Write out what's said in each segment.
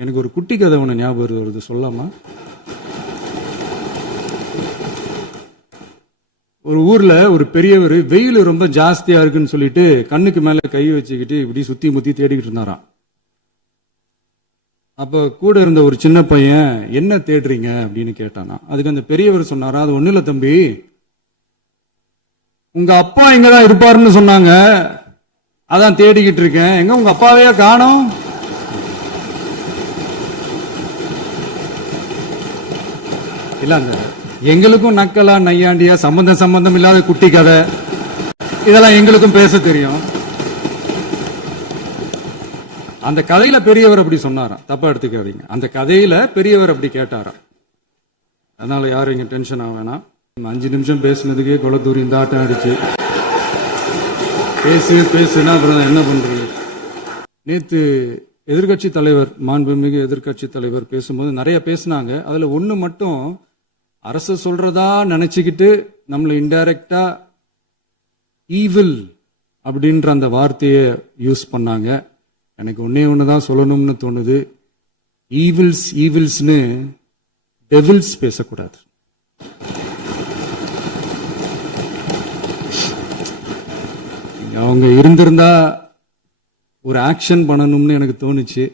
எனக்கு ஒரு குட்டி கதை ஒன்று ஞாபகம் வருது, சொல்லாமா? ஒரு ஊர்ல ஒரு பெரியவர் வெயில் ரொம்ப ஜாஸ்தியா இருக்குன்னு சொல்லிட்டு கண்ணுக்கு மேல கை வச்சுக்கிட்டு இப்படி சுத்தி முத்தி தேடிக்கிட்டு இருந்தாராம். அப்ப கூட இருந்த ஒரு சின்ன பையன், என்ன தேடுறீங்க அப்படின்னு கேட்டானா. அதுக்கு அந்த பெரியவர் சொன்னாரா, அது ஒண்ணு இல்ல தம்பி, உங்க அப்பா இங்கதான் இருப்பாருன்னு சொன்னாங்க, அதான் தேடிக்கிட்டு இருக்கேன். எங்க உங்க அப்பாவையா காணோம்? இல்ல, அந்த எங்களுக்கும் நக்கலா நையாண்டியா சம்பந்தம் இல்லாத குட்டி கதை இதெல்லாம் எங்களுக்கும் பேச தெரியும். அந்த கதையில பெரியவர் அப்படி சொன்னாராம், தப்பா எடுத்துக்காதீங்க. அந்த கதையில பெரியவர் அப்படி கேட்டாராம். அதனால யாரும் இங்க டென்ஷன் ஆக வேணாம். 5 நிமிஷம் பேசுனதுக்கே கொளத்தூரி இந்த ஆட்டம் அடிச்சு பேசுனா அப்புறம் என்ன பண்றது? நேத்து எதிர்கட்சி தலைவர், மாண்புமிகு எதிர்கட்சி தலைவர் பேசும்போது நிறைய பேசினாங்க. அதுல ஒண்ணு மட்டும், அரசு சொல்றதா நினைச்சுக்கிட்டு நம்மளை இன்டைரக்டா ஈவில் அப்படின்ற அந்த வார்த்தையை யூஸ் பண்ணாங்க. எனக்கு ஒண்ணுதான் சொல்லணும்னு தோணுது. ஈவில்ஸ்னு டெவில்ஸ் பேசக்கூடாது. அவங்க இருந்திருந்தா ஒரு ஆக்ஷன் பண்ணணும்னு எனக்கு தோணுச்சு.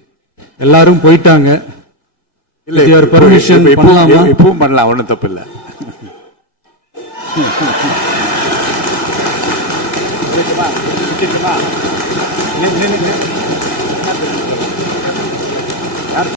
எல்லாரும் போயிட்டாங்க. இல்ல, பர்மிஷன் பண்ணலாமா? இப்பவும் பண்ணலாம், ஒண்ணும் தப்பு இல்ல.